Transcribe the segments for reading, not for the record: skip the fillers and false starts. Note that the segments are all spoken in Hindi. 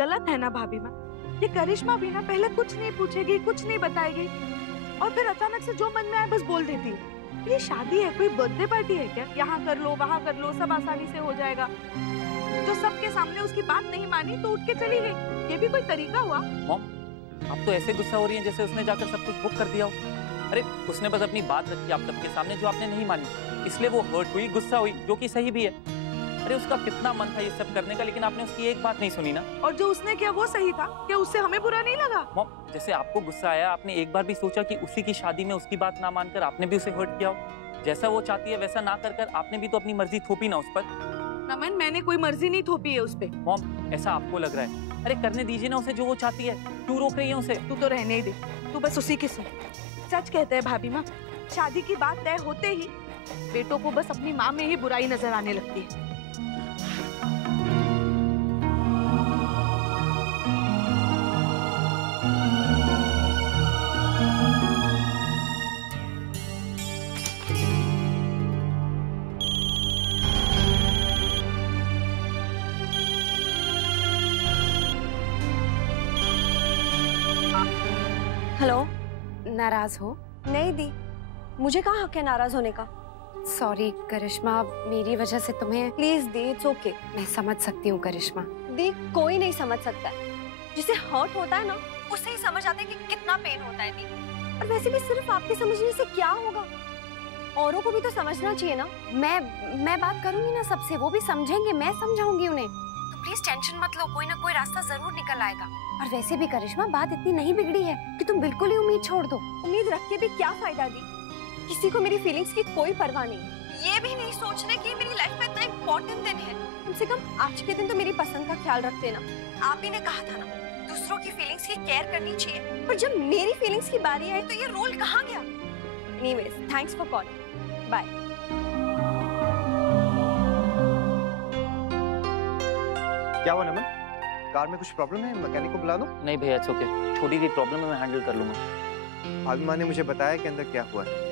गलत है ना भाभी माँ? ये करिश्मा भी ना पहले कुछ नहीं पूछेगी, कुछ नहीं बताएगी और फिर अचानक से जो मन में आए बस बोल देती है। ये शादी है, कोई बर्थडे पार्टी है क्या? यहाँ कर लो, वहाँ कर लो, सब आसानी से हो जाएगा। जो सबके सामने उसकी बात नहीं मानी तो उठ के चली गई, ये भी कोई तरीका हुआ? मॉम, आप तो ऐसे गुस्सा हो रही हैं जैसे उसने जाकर सब कुछ बुक कर दिया हो। अरे उसने बस अपनी बात रखी आप सबके सामने जो आपने नहीं मानी, इसलिए वो हर्ट हुई, गुस्सा हुई, जो कि सही भी है। अरे उसका कितना मन था ये सब करने का, लेकिन आपने उसकी एक बात नहीं सुनी ना। और जो उसने किया वो सही था, क्या उससे हमें बुरा नहीं लगा? मॉम, जैसे आपको गुस्सा आया, आपने एक बार भी सोचा कि उसी की शादी में उसकी बात ना मानकर आपने भी उसे हर्ट किया हो? जैसा वो चाहती है वैसा ना कर आपने भी तो अपनी मर्जी थोपी ना उस पर। नमन, मैंने कोई मर्जी नहीं थोपी है उस पे। मॉम, ऐसा आपको लग रहा है। अरे करने दीजिए ना उसे जो वो चाहती है, क्यों रोक रही है उसे? तू तो रहने ही दे, तू बस उसी की सुन। सच कहते हैं भाभी माँ, शादी की बात तय होते ही बेटों को बस अपनी माँ में ही बुराई नजर आने लगती है। हेलो। नाराज हो? नहीं दी, मुझे कहाँ हक है नाराज होने का। सॉरी करिश्मा, मेरी वजह से तुम्हें। Please the, it's okay. मैं समझ सकती हूँ करिश्मा। दी, कोई नहीं समझ सकता है। जिसे हर्ट होता है ना, उससे ही समझ आता है कि कितना पेन होता है दी। और वैसे भी सिर्फ आपके समझने से क्या होगा, औरों को भी तो समझना चाहिए ना। मैं बात करूंगी ना सबसे, वो भी समझेंगे, मैं समझाऊंगी उन्हें। तो प्लीज टेंशन मत लो, कोई ना कोई रास्ता जरूर निकल आएगा। और वैसे भी करिश्मा, बात इतनी नहीं बिगड़ी है कि तुम बिल्कुल ही उम्मीद छोड़ दो। उम्मीद रख के भी क्या फायदा दी? किसी को मेरी फीलिंग्स की कोई परवाह नहीं। ये भी नहीं सोच रहे कि मेरी लाइफ में इतना इम्पोर्टेंट दिन है। कम से कम आज के दिन तो मेरी पसंद का ख्याल रखते ना। आप ही ने कहा था ना, दूसरों की फीलिंग्स की केयर करनी चाहिए। पर जब मेरी फीलिंग्स की बारी आई तो ये रोल कहाँ गया? Anyways, thanks for calling, bye. क्या हुआ नमन? कार में कुछ प्रॉब्लम है? मैकेनिक को बुला दूं? नहीं भैया, इट्स ओके, छोटी सी प्रॉब्लम है, मैं हैंडल कर लूंगा। भाभी माँ ने मुझे बताया कि अंदर क्या हुआ है।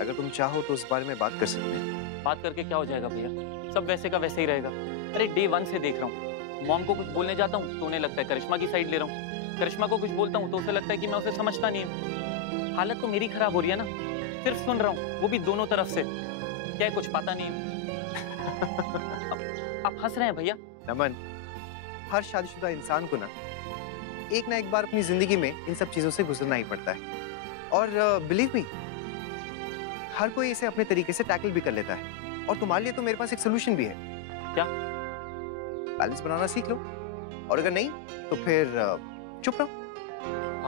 अगर तुम चाहो तो उस बारे में बात कर सकते हैं। बात करके क्या हो जाएगा भैया, सब वैसे का वैसे ही रहेगा। अरे डे 1 से देख रहा हूँ, मॉम को कुछ बोलने जाता हूँ तो उन्हें लगता है करिश्मा की साइड ले रहा हूँ, करिश्मा को कुछ बोलता हूँ तो उसे लगता है कि मैं उसे समझता नहीं हूँ। हालत तो मेरी खराब हो रही है ना, सिर्फ सुन रहा हूँ, वो भी दोनों तरफ से। क्या कुछ पता नहीं। आप हंस रहे हैं भैया? नमन, हर शादीशुदा इंसान को ना एक बार अपनी जिंदगी में इन सब चीजों से गुजरना ही पड़ता है। और बिलीव मी, हर कोई इसे अपने तरीके से टैकल भी कर लेता है। और तुम्हारे लिए तो मेरे पास एक सोल्यूशन भी है। क्या? बैलेंस बनाना सीख लो, और अगर नहीं तो फिर चुप रहो।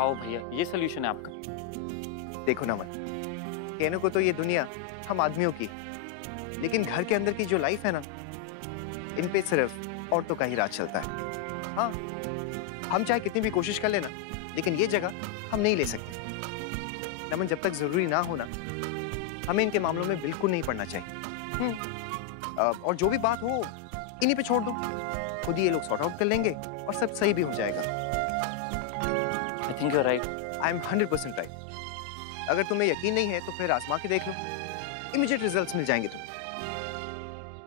आओ भैया, ये सोल्यूशन है आपका। देखो नमन, कहने को तो ये दुनिया हम आदमियों की, लेकिन घर के अंदर की जो लाइफ है ना, इन पे सिर्फ औरतों का ही राज चलता है। हाँ, हम चाहे कितनी भी कोशिश कर लेना, लेकिन ये जगह हम नहीं ले सकते। नमन, जब तक जरूरी ना हो ना, हमें इनके मामलों में बिल्कुल नहीं पड़ना चाहिए। और जो भी बात हो इन्हीं पे छोड़ दो, खुद ही ये लोग सॉर्ट आउट कर लेंगे और सब सही भी हो जाएगा। I think you are right. I am 100% right. अगर तुम्हें यकीन नहीं है तो फिर आजमा के देख लो, इमीडिएट रिजल्ट्स मिल जाएंगे तुम्हें।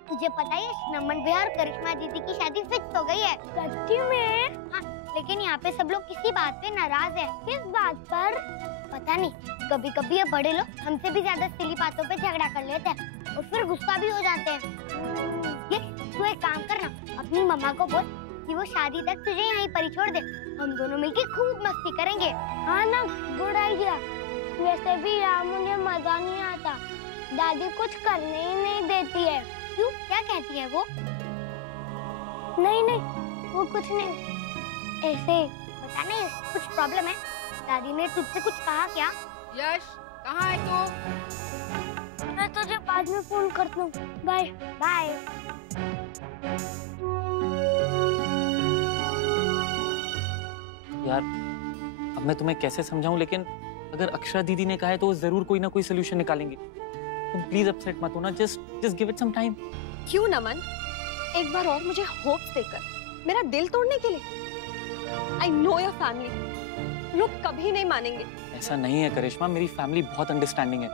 तुझे पता है नमन भैया और करिश्मा दीदी की शादी फिक्स हो गई है। सच्ची में? हाँ, लेकिन यहाँ पे सब लोग किसी बात पे नाराज है। किस बात पर? पता नहीं, कभी कभी ये बड़े लोग हमसे भी ज्यादा सिली बातों पे झगड़ा कर लेते हैं और फिर गुस्सा भी हो जाते हैं। ये तू एक काम करना, अपनी मम्मा को बोल कि वो शादी तक तुझे यहीं पर ही छोड़ दे, हम दोनों मिलके खूब मस्ती करेंगे। हाँ ना, गुड आइडिया। वैसे भी यहाँ मुझे मजा नहीं आता, दादी कुछ करने ही नहीं देती है। क्यों, क्या कहती है वो? नहीं नहीं, वो कुछ नहीं, ऐसे पता नहीं कुछ प्रॉब्लम है। दादी ने तुझसे कुछ कहा क्या? यश, कहाँ है तू? मैं तुझे बाद में फोन करता हूँ। Bye bye. यार, अब मैं तुम्हें कैसे समझाऊं, लेकिन अगर अक्षरा दीदी ने कहा है तो वो जरूर कोई ना कोई सोल्यूशन निकालेंगे। तुम प्लीज अपसेट मत होना, just give it some time. क्यों नमन? एक बार और मुझे होप्स देकर मेरा दिल तोड़ने के लिए? I know your family, लोग कभी नहीं मानेंगे। ऐसा नहीं है करिश्मा, मेरी फैमिली बहुत अंडरस्टैंडिंग है।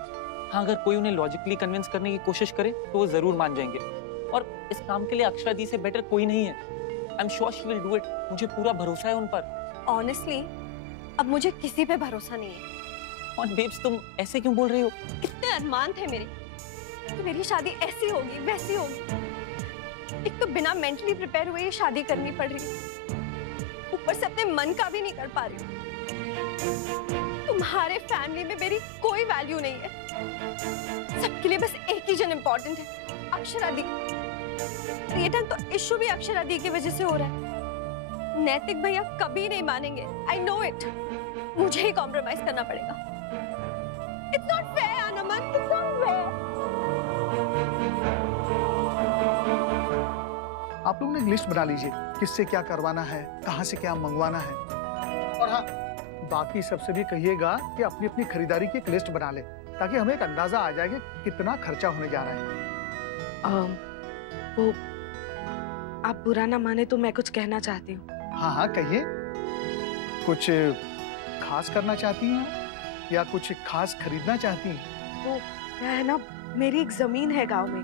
हाँ, अगर कोई उन्हें लॉजिकली कन्विंस करने की कोशिश करे तो वो जरूर मान जाएंगे। और इस काम के लिए अक्षरा दी से बेटर कोई नहीं है। I am sure she will do it. मुझे पूरा भरोसा है उन पर। ऑनेस्टली अब मुझे किसी पे भरोसा नहीं है। और बेब्स तुम ऐसे क्यों बोल रही हो? कितने अरमान थे मेरे कि मेरी शादी ऐसी होगी वैसी होगी। एक तो बिना मेंटली प्रिपेयर हुए ये शादी करनी पड़ रही है, ऊपर से अपने मन का भी नहीं कर पा रही हूँ। तुम्हारे फैमिली में मेरी कोई वैल्यू नहीं है। सबके लिए बस एक ही जन इम्पोर्टेंट है, अक्षरा दी। ये तो इशू भी अक्षरा दी की वजह से हो रहा है। नैतिक भैया कभी नहीं मानेंगे, आई नो इट। मुझे ही कॉम्प्रोमाइज करना पड़ेगा। It's not fair, अनमन, it's not fair. आप लोग ने एक लिस्ट बना लीजिए, किससे क्या करवाना है, कहाँ से क्या मंगवाना है। और हाँ, बाकी सबसे भी कहिएगा कि अपनी अपनी खरीदारी की एक लिस्ट बना ले, ताकि हमें एक अंदाजा आ जाए कि कितना खर्चा होने जा रहा है। वो आप बुरा ना माने तो मैं कुछ कहना चाहती हूँ। हाँ हाँ कहिए। कुछ खास करना चाहती हैं या कुछ खास खरीदना चाहती हैं? वो क्या है ना, मेरी एक जमीन है गांव में,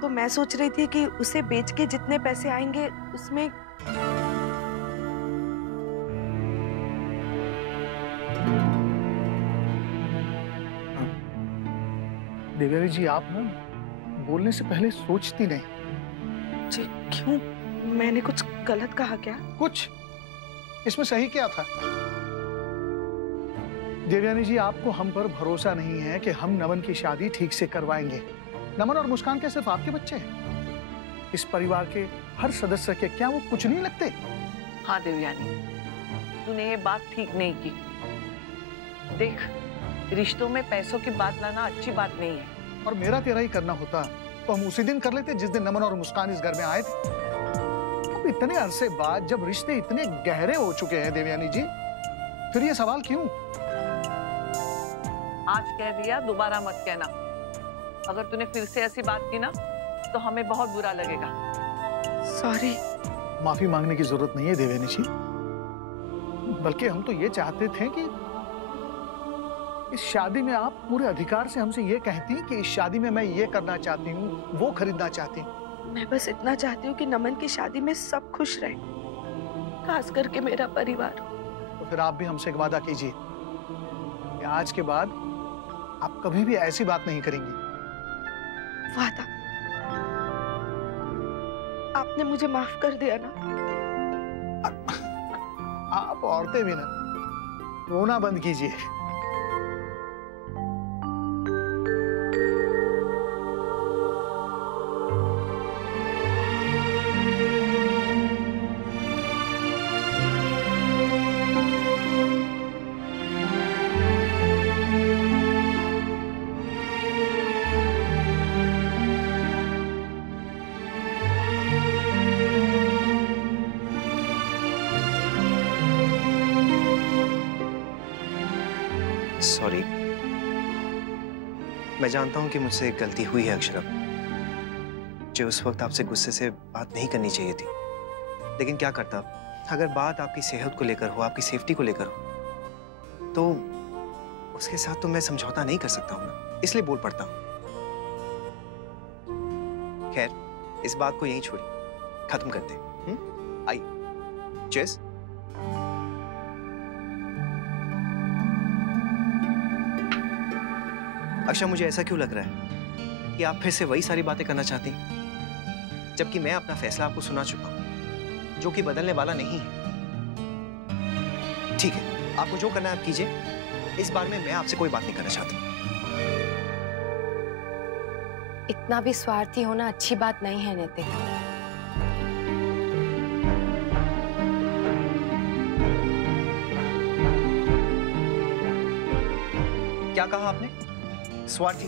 तो मैं सोच रही थी कि उसे बेच के जितने पैसे आएंगे उसमें देवयानी जी, आप ना बोलने से पहले सोचती नहीं। जी क्यों, मैंने कुछ गलत कहा क्या? कुछ इसमें सही क्या था? देवयानी जी, आपको हम पर भरोसा नहीं है कि हम नमन की शादी ठीक से करवाएंगे। नमन और मुस्कान क्या सिर्फ आपके बच्चे हैं? इस परिवार के हर सदस्य के क्या वो कुछ नहीं लगते? हाँ देवयानी, तूने ये बात ठीक नहीं की। देख, रिश्तों में पैसों की बात लाना अच्छी बात नहीं है। और मेरा तेरा ही करना होता तो हम उसी दिन कर लेते जिस दिन नमन और मुस्कान इस घर में आए थे। अब इतने अरसे बाद जब रिश्ते इतने गहरे हो चुके हैं देवयानी जी, फिर ये सवाल क्यों? आज कह दिया, दोबारा मत कहना। अगर तूने फिर से ऐसी बात की ना तो हमें बहुत बुरा लगेगा। सॉरी। माफी मांगने की जरूरत नहीं है देवयानी जी, बल्कि हम तो ये चाहते थे कि इस शादी में आप पूरे अधिकार से हमसे ये कहती कि इस शादी में मैं ये करना चाहती हूँ, वो खरीदना चाहती हूँ। मैं बस इतना चाहती हूँ कि नमन की शादी में सब खुश रहे, खास करके मेरा परिवार। तो फिर आप भी हमसे एक वादा कीजिए कि आज के बाद आप कभी भी ऐसी बात नहीं करेंगी। वादा? आपने मुझे माफ कर दिया ना? आप औरतें भी ना रोना बंद कीजिए। सॉरी, मैं जानता हूं कि मुझसे गलती हुई है अक्षरा। मुझे उस वक्त आपसे गुस्से से बात नहीं करनी चाहिए थी, लेकिन क्या करता, अगर बात आपकी सेहत को लेकर हो, आपकी सेफ्टी को लेकर हो, तो उसके साथ तो मैं समझौता नहीं कर सकता हूं ना, इसलिए बोल पड़ता हूं। खैर, इस बात को यहीं छोड़िए, खत्म करते हैं। आइए, चीयर्स। अक्षा, मुझे ऐसा क्यों लग रहा है कि आप फिर से वही सारी बातें करना चाहती हैं, जबकि मैं अपना फैसला आपको सुना चुका हूं, जो कि बदलने वाला नहीं है। ठीक है, आपको जो करना है आप कीजिए, इस बार में मैं आपसे कोई बात नहीं करना चाहता। इतना भी स्वार्थी होना अच्छी बात नहीं है नैतिक। क्या कहा आपने? स्वार्थी?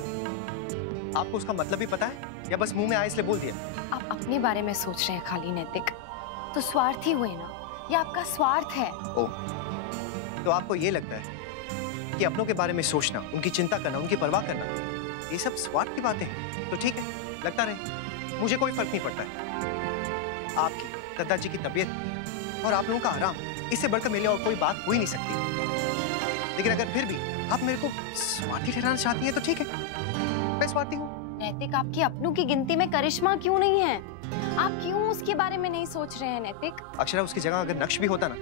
आपको उसका मतलब भी पता है या बस मुंह में आए इसलिए बोल दिया? आप अपने बारे में सोच रहे हैं खाली नैतिक, तो स्वार्थी हुए ना, ये आपका स्वार्थ है। ओह, तो आपको ये लगता है कि अपनों के बारे में सोचना, उनकी चिंता करना, उनकी परवाह करना, ये सब स्वार्थ की बातें हैं? तो ठीक है, लगता रहे, मुझे कोई फर्क नहीं पड़ता है। आपकी, दद्दा जी की तबीयत और आप लोगों का आराम, इससे बढ़कर मेरे लिए और कोई बात हो ही नहीं सकती। लेकिन अगर फिर भी आप मेरे को स्वार्थी ठहराना चाहती हैं तो ठीक है, मैं स्वार्थी हूँ। नैतिक, आपकी अपनों की गिनती में करिश्मा क्यों नहीं है? आप क्यों उसके बारे में नहीं सोच रहे हैं नैतिक? अक्षरा, उसकी जगह अगर नक्श भी होता ना,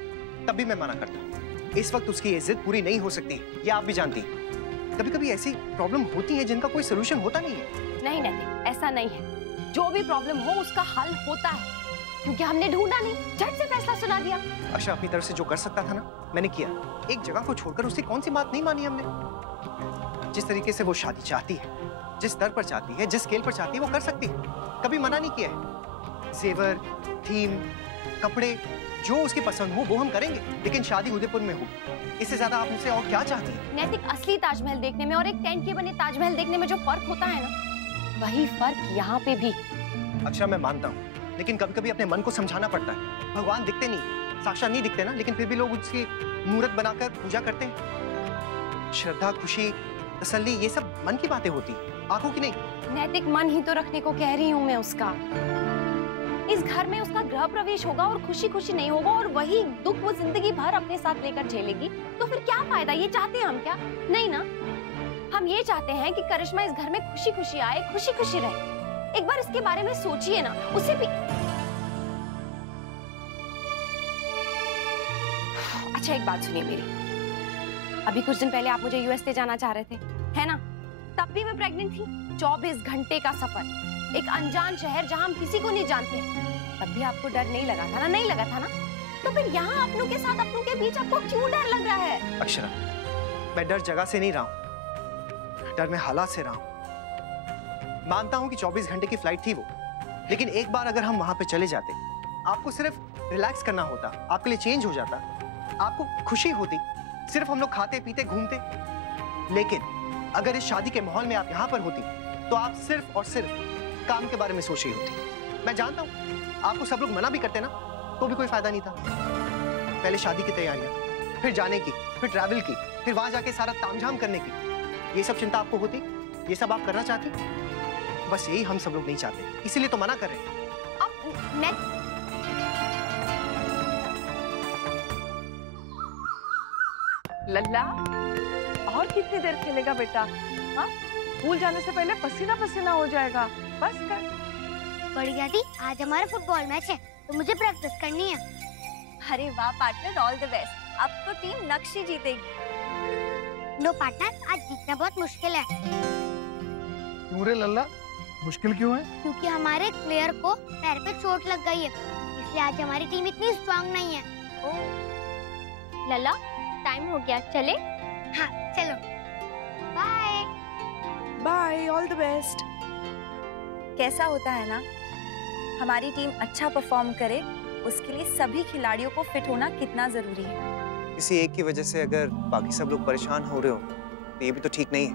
तब भी मैं मना करता। इस वक्त उसकी ये जिद पूरी नहीं हो सकती, ये आप भी जानती। कभी कभी ऐसी प्रॉब्लम होती है जिनका कोई सोल्यूशन होता नहीं है। नहीं नैतिक, ऐसा नहीं है। जो भी प्रॉब्लम हो उसका हल होता है, क्योंकि हमने ढूंढा नहीं, झट से फैसला सुना दिया। अक्षरा, अपनी तरफ से जो कर सकता था ना, मैंने किया। एक जगह को छोड़कर उसकी कौन सी बात नहीं मानी हमने। जिस तरीके से वो शादी चाहती है, जिस स्तर पर चाहती है, जिस स्केल पर चाहती है, वो कर सकती है। कभी मना नहीं किया है। जेवर, थीम, कपड़े, जो उसकी पसंद हो वो हम करेंगे, लेकिन शादी उदयपुर में हो। इससे ज्यादा आप मुझसे और क्या चाहती हैं? नैतिक, असली ताजमहल देखने में और एक टेंट के बने ताजमहल देखने में जो फर्क होता है ना, वही फर्क यहाँ पे भी। अक्षरा, मैं मानता हूँ, लेकिन कभी कभी अपने मन को समझाना पड़ता है। भगवान दिखते नहीं, साक्षात नहीं दिखते ना, लेकिन फिर भी लोग उसकी मूर्त बनाकर पूजा करते हैं। श्रद्धा, खुशी, तसल्ली, ये सब मन की बातें होती हैं, आंखों की नहीं। नैतिक, मन ही तो रखने को कह रही हूँ मैं उसका। इस घर में उसका गृह प्रवेश होगा और खुशी खुशी नहीं होगा, और वही दुख वो जिंदगी भर अपने साथ लेकर झेलेगी, तो फिर क्या फायदा? ये चाहते हैं हम क्या? नहीं ना, हम ये चाहते हैं कि करिश्मा इस घर में खुशी खुशी आए, खुशी खुशी रहे। एक बार इसके बारे में सोचिए ना, उसे भी। अच्छा, एक बात सुनिए मेरी। अभी कुछ दिन पहले आप मुझे यूएस ले जाना चाह रहे थे, है ना? तब भी मैं प्रेग्नेंट थी। 24 घंटे का सफर, एक अनजान शहर जहां हम किसी को नहीं जानते। तब भी आपको डर नहीं लगा था ना? नहीं लगा था ना? तो फिर यहाँ अपनों के साथ अपनों के बीच आपको क्यों डर लग रहा है? अक्षरा, मैं डर जगह से नहीं रहा हूँ, डर मैं हालात से रहा हूँ। मानता हूँ कि 24 घंटे की फ्लाइट थी वो, लेकिन एक बार अगर हम वहां पे चले जाते, आपको सिर्फ रिलैक्स करना होता, आपके लिए चेंज हो जाता, आपको खुशी होती, सिर्फ हम लोग खाते पीते घूमते। लेकिन अगर इस शादी के माहौल में आप यहाँ पर होती, तो आप सिर्फ और सिर्फ काम के बारे में सोच रही होती। मैं जानता हूँ आपको सब लोग मना भी करते ना, तो भी कोई फायदा नहीं था। पहले शादी की तैयारियां, फिर जाने की, फिर ट्रैवल की, फिर वहां जाके सारा तामझाम करने की, ये सब चिंता आपको होती? ये सब आप करना चाहती? बस यही हम सब लोग नहीं चाहते, इसीलिए तो मना कर रहे हैं। अब मैं लल्ला, और कितनी देर खेलेगा बेटा? हाँ, स्कूल जाने से पहले पसीना पसीना हो जाएगा। बस कर। बड़ी दादी, आज हमारा फुटबॉल मैच है, तो मुझे प्रैक्टिस करनी है। अरे वाह पार्टनर, ऑल द बेस्ट। अब तो टीम नक्शी जीतेगी। नो पार्टनर, आज जीतना बहुत मुश्किल है। क्यों रे लल्ला, मुश्किल क्यों है? क्योंकि हमारे एक प्लेयर को पैर पे चोट लग गई है, इसलिए आज हमारी टीम इतनी स्ट्रांग नहीं है। लल्ला, टाइम हो गया, चले? हाँ चलो, bye. Bye, all the best. कैसा होता है ना, हमारी टीम अच्छा परफॉर्म करे, उसके लिए सभी खिलाड़ियों को फिट होना कितना जरूरी है। किसी एक की वजह से अगर बाकी सब लोग परेशान हो रहे हो, तो ये भी तो ठीक नहीं है।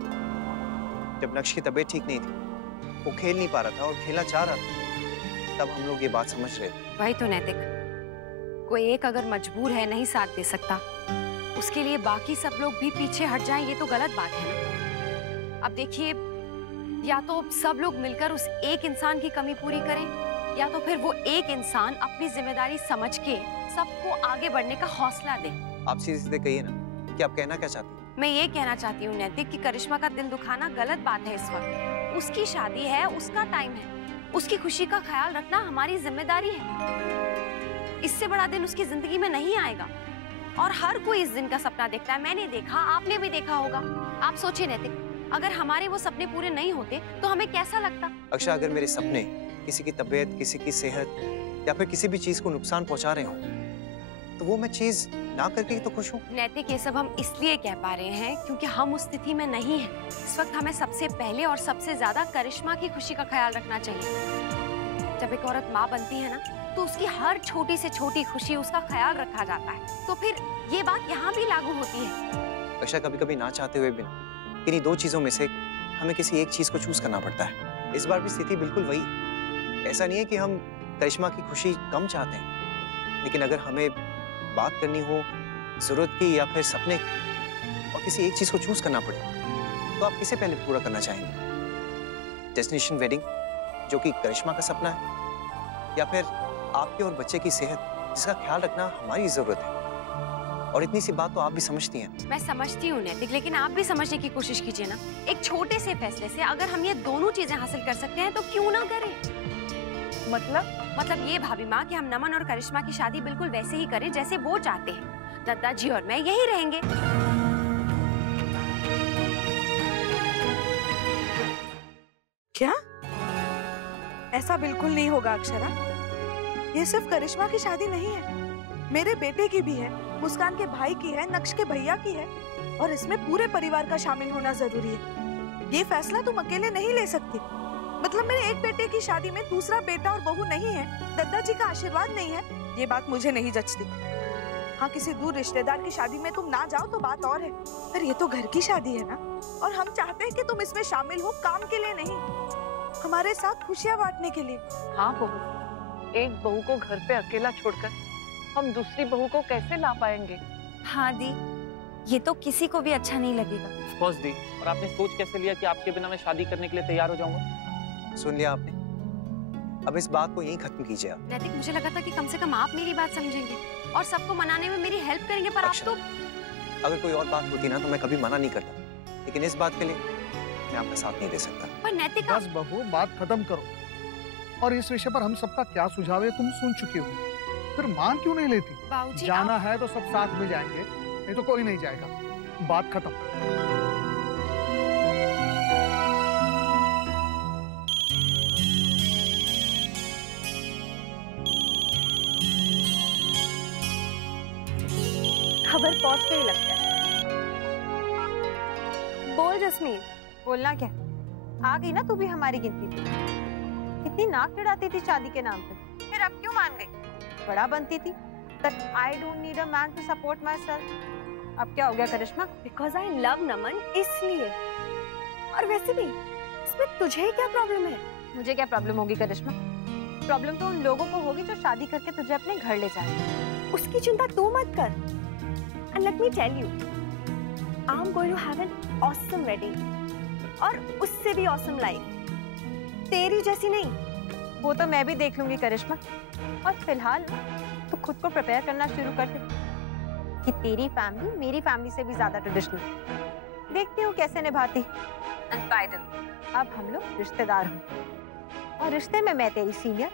जब नक्श की तबीयत ठीक नहीं थी, वो खेल नहीं पा रहा था और खेलना चाह रहा था, तब हम लोग ये बात समझ रहे थे। वही तो नैतिक, कोई एक अगर मजबूर है, नहीं साथ दे सकता, उसके लिए बाकी सब लोग भी पीछे हट जाएं, ये तो गलत बात है ना। अब देखिए, या तो सब लोग मिलकर उस एक इंसान की कमी पूरी करें, या तो फिर वो एक इंसान अपनी जिम्मेदारी समझ के सबको आगे बढ़ने का हौसला दे। आप सीधे कहिए ना कि आप कहना क्या चाहती हैं? मैं ये कहना चाहती हूँ नैतिक कि करिश्मा का दिल दुखाना गलत बात है। इस वक्त उसकी शादी है, उसका टाइम है, उसकी खुशी का ख्याल रखना हमारी जिम्मेदारी है। इससे बड़ा दिन उसकी जिंदगी में नहीं आएगा, और हर कोई इस दिन का सपना देखता है। मैंने देखा, आपने भी देखा होगा। आप सोचिए नैतिक, अगर हमारे वो सपने पूरे नहीं होते तो हमें कैसा लगता? अक्षरा, अगर मेरे सपने किसी की तबीयत, किसी की सेहत या फिर किसी भी चीज को नुकसान पहुंचा रहे हो, तो वो मैं चीज ना करके ही तो खुश हूँ। नैतिक, ये सब हम इसलिए कह पा रहे हैं क्योंकि हम उस स्थिति में नहीं हैं। इस वक्त हमें सबसे पहले और सबसे ज्यादा करिश्मा की खुशी का ख्याल रखना चाहिए। जब एक औरत माँ बनती है ना, तो उसकी हर छोटी से छोटी खुशी, उसका ख्याल रखा जाता है। तो फिर ये बात यहाँ भी लागू होती है। अक्षरा, कभी कभी ना चाहते हुए भी किन्हीं दो चीजों में से हमें किसी एक चीज को चूज करना पड़ता है। इस बार भी स्थिति बिल्कुल वही है। ऐसा नहीं है कि हम करिश्मा की खुशी कम चाहते हैं, लेकिन अगर हमें बात करनी हो जरूरत की या फिर सपने की, और किसी एक चीज को चूज करना पड़े, तो आप किसे पहले पूरा करना चाहेंगे? डेस्टिनेशन वेडिंग, जो कि करिश्मा का सपना है, या फिर आपके और बच्चे की सेहत, जिसका ख्याल रखना हमारी जरूरत है? और इतनी सी बात तो आप भी समझती हैं। मैं समझती हूँ नैतिक, लेकिन आप भी समझने की कोशिश कीजिए ना। एक छोटे से फैसले से अगर हम ये दोनों चीजें हासिल कर सकते हैं, तो क्यों ना करें? मतलब मतलब ये भाभी माँ कि हम नमन और करिश्मा की शादी बिल्कुल वैसे ही करें जैसे वो चाहते हैं। दद्दा जी और मैं यही रहेंगे। क्या? ऐसा बिल्कुल नहीं होगा अक्षरा। ये सिर्फ करिश्मा की शादी नहीं है, मेरे बेटे की भी है, मुस्कान के भाई की है, नक्श के भैया की है, और इसमें पूरे परिवार का शामिल होना जरूरी है। ये फैसला तुम अकेले नहीं ले सकती। मतलब मेरे एक बेटे की शादी में दूसरा बेटा और बहू नहीं है, दद्दा जी का आशीर्वाद नहीं है, ये बात मुझे नहीं जचती। हाँ, किसी दूर रिश्तेदार की शादी में तुम ना जाओ तो बात और है, पर ये तो घर की शादी है ना, और हम चाहते हैं कि तुम इसमें शामिल हो, काम के लिए नहीं, हमारे साथ खुशियाँ बांटने के लिए। हाँ बहू, एक बहू को घर पे अकेला छोड़कर हम दूसरी बहू को कैसे ला पाएंगे? हाँ दी, ये तो किसी को भी अच्छा नहीं लगेगा। ऑफ कोर्स दी, और आपने सोच कैसे लिया कि आपके बिना मैं शादी करने के लिए तैयार हो जाऊंगा? सुन लिया आपने, अब इस बात को यहीं खत्म कीजिए आप। नैतिक, मुझे लगा था कि कम से कम आप मेरी बात समझेंगे और सबको मनाने में मेरी हेल्प करेंगे, पर आप तो। अगर कोई और बात होती ना तो मैं कभी मना नहीं करता, लेकिन इस बात के लिए मैं आपका साथ नहीं दे सकता। पर नैतिक, बस बहू, बात खत्म करो। और इस विषय पर हम सबका क्या सुझाव है तुम सुन चुके हो, फिर मान क्यों नहीं लेती? बाबूजी, जाना है तो सब साथ में जाएंगे, नहीं तो कोई नहीं जाएगा। बात खत्म। खबर पहुंच गई लगता है। बोल जस्मीन। बोलना क्या, आ गई ना तू भी हमारी गिनती में। कितनी नाक चढ़ाती थी शादी के नाम पे, फिर अब क्यों मान गई? बड़ा बनती थी that I don't need a man to support myself. अब क्या हो गया करिश्मा? Because I love नमन, इसलिए। और वैसे भी इसमें तुझे क्या प्रॉब्लम है? मुझे क्या प्रॉब्लम होगी करिश्मा? प्रॉब्लम तो उन लोगों को होगी जो शादी करके तुझे अपने घर ले जाए। उसकी चिंता तू मत कर। And let me tell you, I'm going to have an awesome wedding. और उससे भी awesome life. तेरी जैसी नहीं। वो तो मैं भी देख लूंगी करिश्मा। और फिलहाल तो खुद को प्रिपेयर करना शुरू कर दे कि तेरी फैमिली मेरी फैमिली से भी ज्यादा ट्रेडिशनल। देखती हूँ कैसे निभाती। And by the way, अब हम लोग रिश्तेदार हैं और रिश्ते में मैं तेरी सीनियर,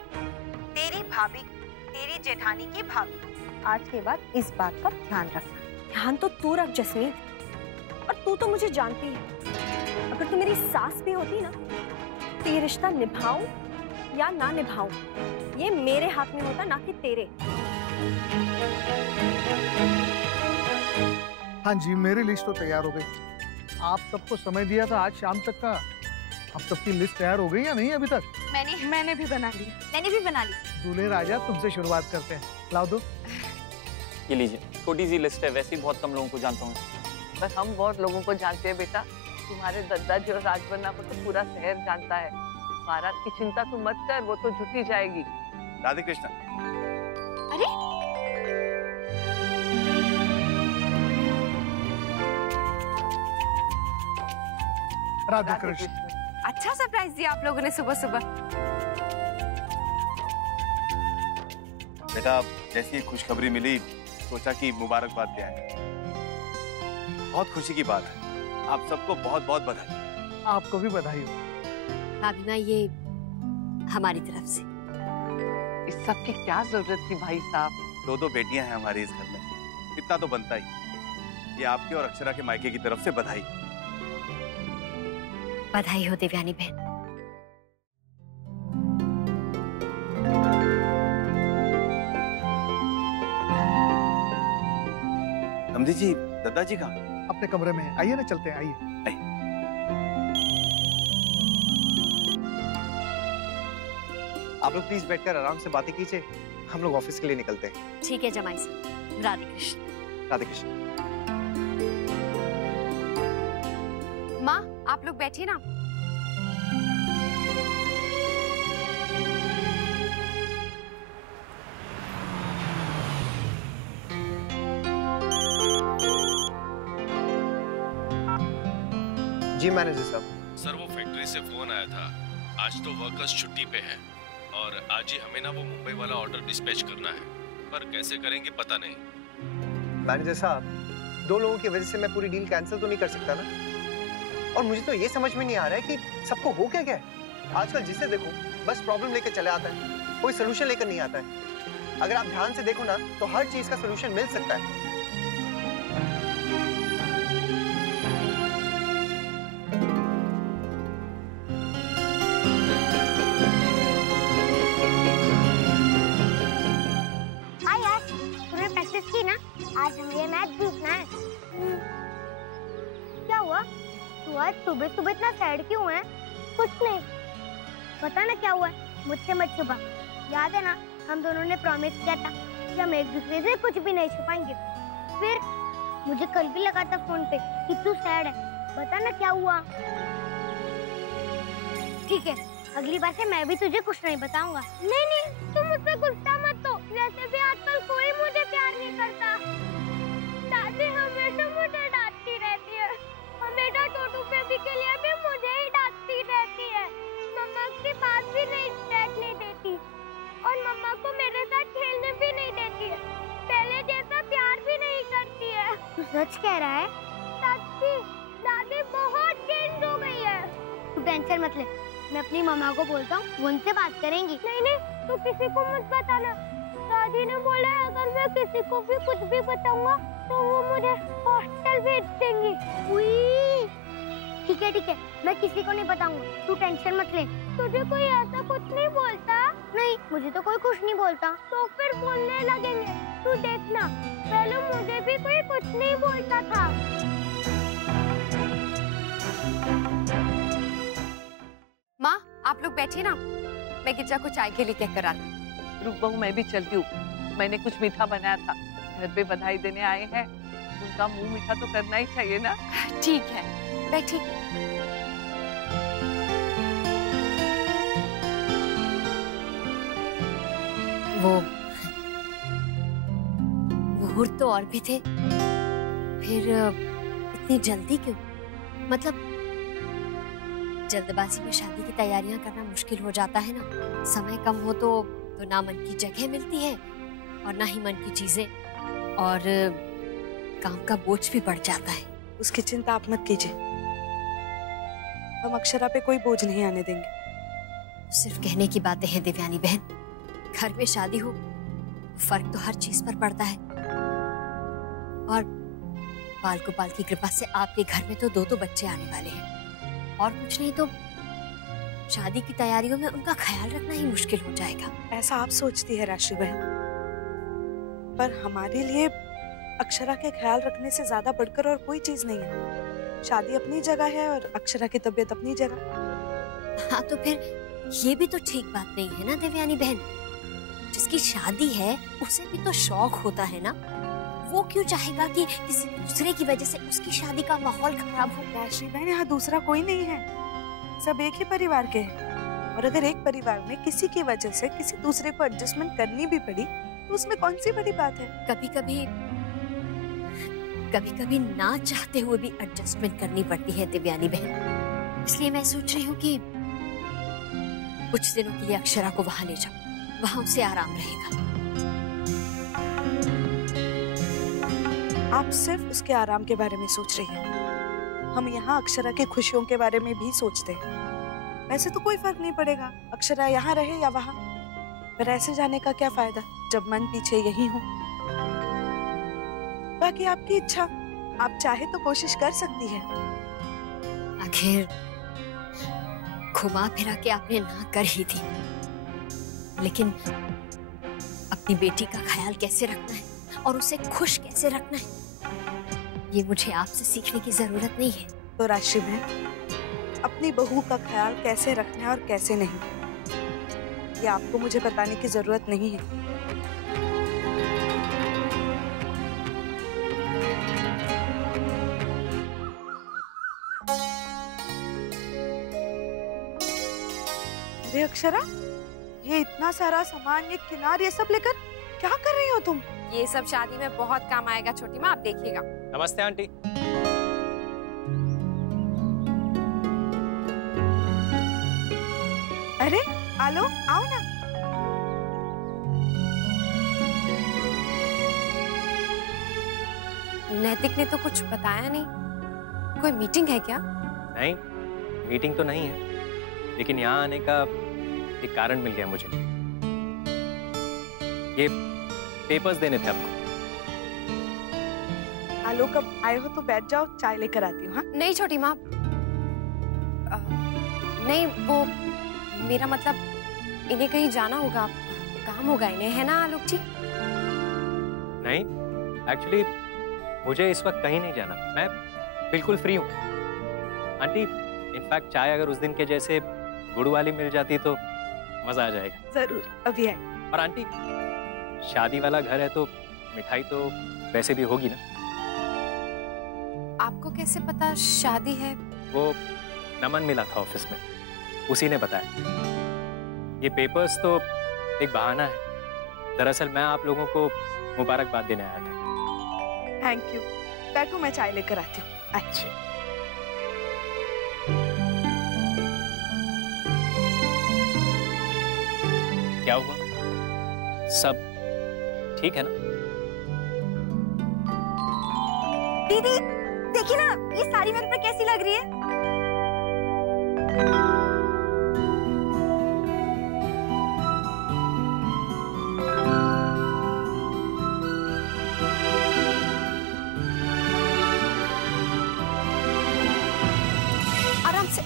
तेरी भाभी, तेरी जेठानी की भाभी। आज के बाद इस बात का ध्यान रखना। ध्यान तो तू रख जसमीन, और तू तो मुझे जानती है। अगर तू मेरी सास भी होती ना तो ये रिश्ता निभाऊं या ना निभाऊं ये मेरे हाथ में होता, ना कि तेरे। हाँ जी, मेरी लिस्ट तो तैयार हो गई। आप सबको समय दिया था आज शाम तक का। आप सबकी लिस्ट तैयार हो गई या नहीं अभी तक? मैंने भी बना ली। मैंने भी बना ली। दूल्हे राजा, तुमसे शुरुआत करते हैं। लाओ दो। ये लीजिए, छोटी सी लिस्ट है, वैसे ही बहुत कम लोगों को जानता हूँ। बस हम बहुत लोगों को जानते हैं बेटा। तुम्हारे दद्दा जी और राजबन्ना को तो पूरा शहर जानता है। बारात की चिंता तू मत कर, वो तो जुटी जाएगी। राधे कृष्णा। अरे राधे कृष्ण। अच्छा सरप्राइज दिया आप लोगों ने सुबह सुबह। बेटा, जैसी ये खुशखबरी मिली सोचा कि मुबारकबाद दिया है। बहुत खुशी की बात है। आप सबको बहुत बहुत बधाई। आपको भी बधाई हो। भाभी माँ, ये हमारी तरफ से। इस सब की क्या जरूरत थी भाई साहब? दो दो बेटियां हैं हमारे इस घर में, इतना तो बनता ही। ये आपके और अक्षरा के मायके की तरफ से बधाई। बधाई हो देवयानी बहन। समझी जी, दादाजी कहाँ? अपने कमरे में है। आइए ना, चलते हैं, आइए। आप लोग प्लीज बैठकर आराम से बातें कीजिए, हम लोग ऑफिस के लिए निकलते हैं। ठीक है जमाई साहब। राधे कृष्ण। राधे कृष्ण। माँ, आप लोग बैठिए ना। जी मैनेजर साहब। सर, वो फैक्ट्री से फोन आया था। आज तो वर्कर्स छुट्टी पे हैं और आज ही हमें ना वो मुंबई वाला ऑर्डर डिस्पैच करना है, पर कैसे करेंगे पता नहीं। मैनेजर साहब, दो लोगों की वजह से मैं पूरी डील कैंसिल तो नहीं कर सकता ना। और मुझे तो ये समझ में नहीं आ रहा है कि सबको हो क्या क्या है। आजकल जिसे देखो बस प्रॉब्लम लेके चले आता है। कोई सोल्यूशन लेकर नहीं आता है। अगर आप ध्यान से देखो ना तो हर चीज का सोल्यूशन मिल सकता है। हाँ यार, तूने प्रैक्टिस की ना? आज हमें ये मैच जीतना है। क्या हुआ? तू आज सुबह सुबह इतना सैड क्यों है? कुछ नहीं। पता ना क्या हुआ है? मुझसे मत छुपा। याद है ना, हम दोनों ने प्रॉमिस किया था कि हम एक दूसरे से कुछ भी नहीं छुपाएंगे। फिर मुझे कल भी लगा था फोन पे कि तू सैड है। बता ना क्या हुआ? ठीक है, अगली बार से मैं भी तुझे कुछ नहीं बताऊंगा। नहीं नहीं, तुम मुझसे गुस्सा मत हो। वैसे भी आजकल कोई मुझे प्यार नहीं करता। दादी हमेशा मुझे डांटती रहती है। हमेशा टोटू बेबी के लिए भी मुझे ही डांटती रहती है। मम्मा के पास भी नहीं बैठने देती और मम्मा को मेरे साथ खेलने भी नहीं देती है। पहले जैसा प्यार भी नहीं करती है। तू सच कह रहा है? सच्ची, दादी बहुत चेंज हो गई है। तू टेंशन मत ले, मैं अपनी मम्मा को बोलता हूँ, वो उनसे बात करेंगी। नहीं नहीं, तू किसी को मत बताना। दादी ने बोला है अगर मैं किसी को भी कुछ भी बताऊंगा तो वो मुझे हॉस्टल भेज देंगी। ठीक है, मैं किसी को नहीं बताऊंगा। तू टेंशन मत ले। तुझे कोई ऐसा कुछ नहीं बोलता? नहीं, मुझे तो कोई कुछ नहीं बोलता। तो फिर बोलने लगेंगे। तू देखना, पहले मुझे भी कोई कुछ नहीं बोलता था। माँ, आप लोग बैठिए ना, मैं गिरजा को चाय के लिए कहकर आती। रुक बहू, मैं भी चलती हूँ। मैंने कुछ मीठा बनाया था, घर पे बधाई देने आए हैं, उनका मुंह मीठा तो करना ही चाहिए ना। ठीक है, बैठिए। वो मुहूर्त तो और भी थे, फिर इतनी जल्दी क्यों? मतलब जल्दबाजी में शादी की तैयारियां करना मुश्किल हो जाता है ना। समय कम हो तो ना मन की जगह मिलती है और ना ही मन की चीजें, और काम का बोझ भी बढ़ जाता है। उसकी चिंता आप मत कीजिए, हम अक्षरा पे कोई बोझ नहीं आने देंगे। सिर्फ कहने की बातें हैं देवयानी बहन। घर में शादी हो, फर्क तो हर चीज पर पड़ता है। और बाल गोपाल की कृपा से आपके घर में तो दो बच्चे आने वाले हैं, और कुछ नहीं तो शादी की तैयारियों में उनका ख्याल रखना ही मुश्किल हो जाएगा। ऐसा आप सोचती है राशि बहन, पर हमारे लिए अक्षरा के ख्याल रखने से ज्यादा बढ़कर और कोई चीज नहीं है। शादी अपनी जगह है और अक्षरा की तबीयत अपनी जगह। हाँ, तो फिर ये भी तो ठीक बात नहीं है ना देवयानी बहन। जिसकी शादी है उसे भी तो शौक होता है ना। वो क्यों चाहेगा कि किसी दूसरे की वजह से उसकी शादी का माहौल खराब हो? राशि बहन, यहाँ दूसरा कोई नहीं है, सब एक ही परिवार के हैं। और अगर एक परिवार में किसी की वजह से किसी दूसरे को एडजस्टमेंट करनी भी पड़ी तो उसमें कौन सी बड़ी बात है? कभी कभी ना चाहते हुए भी एडजस्टमेंट करनी पड़ती है देवयानी बहन। इसलिए मैं सोच रही हूँ कि कुछ दिनों के लिए अक्षरा को वहां ले जाओ, वहां उसे आराम रहेगा। आप सिर्फ उसके आराम के बारे में सोच रही हैं। हम यहाँ अक्षरा की खुशियों के बारे में भी सोचते हैं। वैसे तो कोई फर्क नहीं पड़ेगा अक्षरा यहाँ रहे या वहाँ, पर ऐसे जाने का क्या फायदा जब मन पीछे यही हो। बाकी आपकी इच्छा, आप चाहे तो कोशिश कर सकती है। आखिर घुमा फिरा के आपने ना कर ही थी, लेकिन अपनी बेटी का ख्याल कैसे रखना है और उसे खुश कैसे रखना है, ये मुझे आपसे सीखने की जरूरत नहीं है। तो राशि में अपनी बहू का ख्याल कैसे रखना है और कैसे नहीं, ये आपको मुझे बताने की जरूरत नहीं है। अरे अक्षरा, ये इतना सारा सामान, ये किनार, ये सब लेकर क्या कर रही हो तुम? ये सब शादी में बहुत काम आएगा छोटी माँ, आप देखिएगा। नमस्ते आंटी। अरे आलो, आओ ना। नैतिक ने तो कुछ बताया नहीं, कोई मीटिंग है क्या? नहीं, मीटिंग तो नहीं है, लेकिन यहाँ आने का एक कारण मिल गया मुझे। ये पेपर्स देने थे आपको। आलोक अब आए हो तो बैठ जाओ, चाय लेकर आती हूँ। हाँ नहीं छोटी माँ, नहीं वो मेरा मतलब इन्हें कहीं जाना होगा, काम होगा इन्हें, है ना आलोक जी? नहीं, एक्चुअली मुझे इस वक्त कहीं नहीं जाना, मैं बिल्कुल फ्री हूँ। आंटी, इनफैक्ट चाय अगर उस दिन के जैसे गुड़ वाली मिल जाती तो मजा आ जाएगा। जरूर, अभी आए। और आंटी, शादी वाला घर है तो मिठाई तो वैसे भी होगी ना। आपको कैसे पता शादी है? वो नमन मिला था ऑफिस में, उसी ने बताया। ये पेपर्स तो एक बहाना है, दरअसल मैं आप लोगों को मुबारकबाद देने आया था। थैंक यू, बैठो मैं चाय लेकर आती हूँ। अच्छे क्या हुआ, सब ठीक है ना? दीदी देखिए ना, ये साड़ी मेरे पे कैसी लग रही है? आराम से।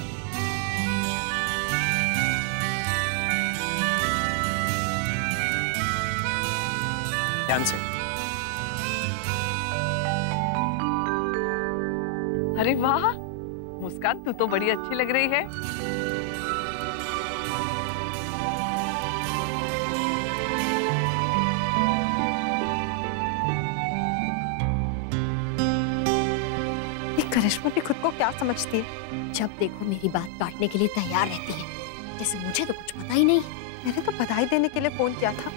ध्यान से। अरे वाह मुस्कान, तू तो बड़ी अच्छी लग रही है। ये करिश्मा भी खुद को क्या समझती है? जब देखो मेरी बात काटने के लिए तैयार रहती है, जैसे मुझे तो कुछ पता ही नहीं। मैंने तो बधाई देने के लिए फोन किया था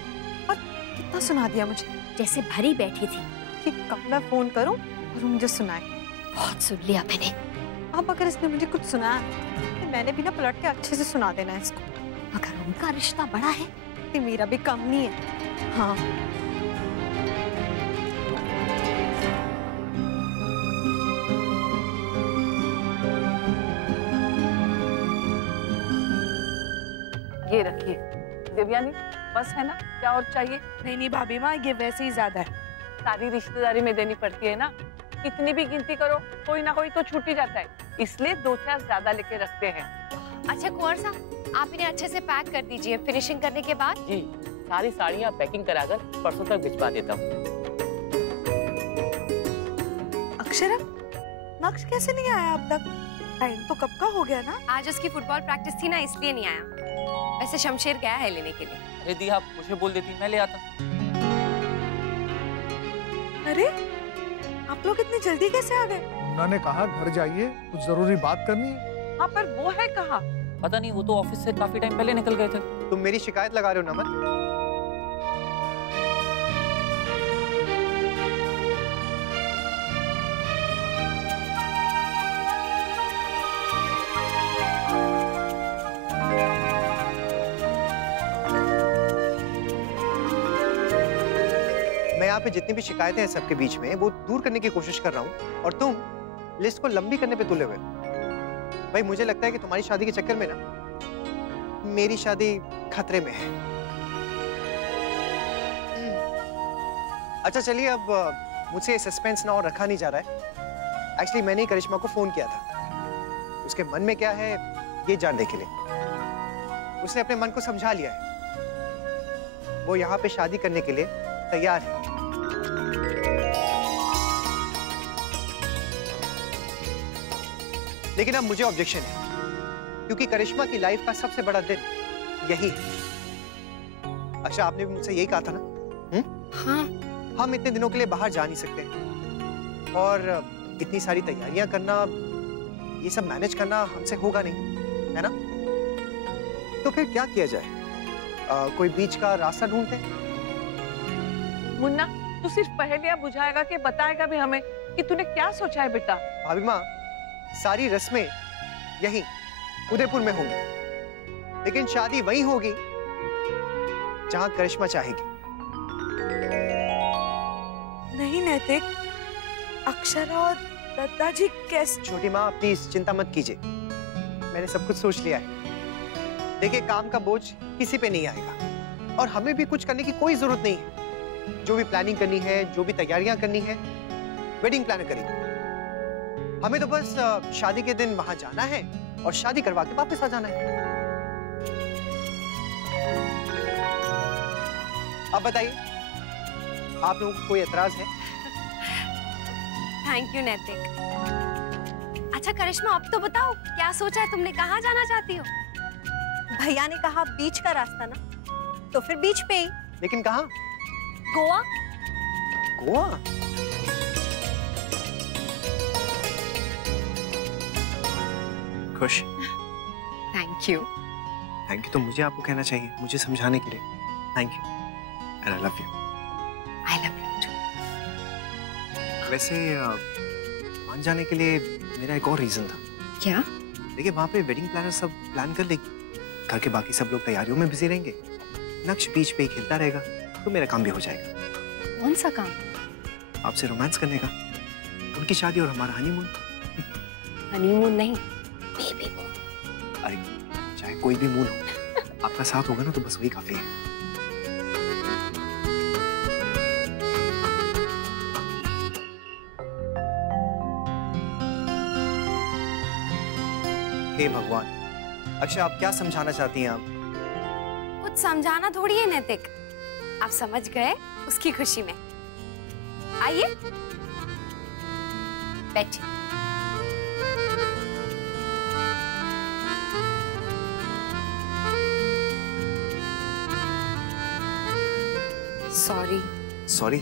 और कितना सुना दिया मुझे, जैसे भरी बैठी थी कि कब मैं फोन करूं और वो मुझे सुनाए। बहुत सुन लिया मैंने। अब अगर इसने मुझे कुछ सुनाया तो मैंने भी ना पलट के अच्छे से सुना देना है इसको। अगर उनका रिश्ता बड़ा है तो मेरा भी कम नहीं है। हाँ ये रखिए देवयानी, बस है ना, क्या और चाहिए? नहीं भाभी माँ, ये वैसे ही ज्यादा है। सारी रिश्तेदारी में देनी पड़ती है ना, कितनी भी गिनती करो कोई ना कोई तो छूट ही जाता है, इसलिए 2-4 ज्यादा लेके रखते हैं। अच्छा कुंवर साहब, आप इन्हें अच्छे से पैक कर दीजिए, फिनिशिंग करने के बाद। जी, सारी साड़ियाँ पैकिंग कराकर परसों तक भिजवा देता हूँ। अक्षरा, नक्श कैसे नहीं आया अब तक? टाइम तो कब का हो गया ना। आज उसकी फुटबॉल प्रैक्टिस थी ना, इसलिए नहीं आया। वैसे शमशेर गया है लेने के लिए। अरे दी, आप मुझे बोल देती, मैं ले आता। अरे आप लोग इतनी जल्दी कैसे आ गए? उन्होंने कहा घर जाइए, कुछ जरूरी बात करनी है। हाँ पर वो है कहाँ? पता नहीं, वो तो ऑफिस से काफी टाइम पहले निकल गए थे। तुम मेरी शिकायत लगा रहे हो नमन? मैं यहाँ पे जितनी भी शिकायतें हैं सबके बीच में वो दूर करने की कोशिश कर रहा हूँ, और तुम लिस्ट को लंबी करने पे तुले हुए। भाई मुझे लगता है कि तुम्हारी शादी के चक्कर में ना मेरी शादी खतरे में है। अच्छा चलिए, अब मुझसे सस्पेंस ना और रखा नहीं जा रहा है। एक्चुअली मैंने ही करिश्मा को फोन किया था, उसके मन में क्या है ये जानने के लिए। उसने अपने मन को समझा लिया है, वो यहाँ पे शादी करने के लिए तैयार है। लेकिन अब मुझे ऑब्जेक्शन है, क्योंकि करिश्मा की लाइफ का सबसे बड़ा दिन यही है। अच्छा, आपने भी मुझसे यही कहा था ना? हाँ। हम इतने दिनों के लिए बाहर जा नहीं सकते, और इतनी सारी तैयारियां करना, ये सब मैनेज करना हमसे होगा नहीं, है ना? तो फिर क्या किया जाए? कोई बीच का रास्ता ढूंढते हैं? मुन्ना, तू सिर्फ पहेलियां बुझाएगा कि बताएगा भी हमें कि तूने क्या सोचा है बेटा? भाभी माँ, सारी रस्में यहीं उदयपुर में होंगी, लेकिन शादी वहीं होगी जहां करिश्मा चाहेगी। नहीं नैतिक, अक्षरा और दत्ता जी कैसे? छोटी माँ, प्लीज चिंता मत कीजिए, मैंने सब कुछ सोच लिया है। देखिए, काम का बोझ किसी पे नहीं आएगा, और हमें भी कुछ करने की कोई जरूरत नहीं है। जो भी प्लानिंग करनी है, जो भी तैयारियां करनी है, वेडिंग प्लानर करेंगे। हमें तो बस शादी के दिन वहां जाना है और शादी करवा के वापस आ जाना है। अब बताइए, आप लोगों को कोई एतराज है? थैंक यू नैतिक। अच्छा करिश्मा, अब तो बताओ क्या सोचा है तुमने, कहाँ जाना चाहती हो? भैया ने कहा बीच का रास्ता ना, तो फिर बीच पे ही। लेकिन कहाँ? गोवा। गोवा? खुश? Thank you. थैंक यू तो मुझे आपको कहना चाहिए, मुझे समझाने के लिए। Thank you and I love you. I love you too. वैसे मान जाने के लिए मेरा एक और रीजन था। क्या? देखिए वहाँ पे वेडिंग प्लानर सब प्लान कर लेगी, घर के बाकी सब लोग तैयारियों में बिजी रहेंगे, नक्श बीच पे ही खेलता रहेगा, तो मेरा काम भी हो जाएगा। कौन सा काम? आपसे रोमांस करने का, उनकी शादी और हमारा हनीमून। हनीमून नहीं, बेबी मून। अरे चाहे कोई भी मून हो, आपका साथ होगा ना तो बस वही काफी है। हे भगवान, अक्षय आप क्या समझाना चाहती हैं आप? कुछ समझाना थोड़ी है नैतिक, आप समझ गए उसकी खुशी में। आइए बैठिए। सॉरी। सॉरी?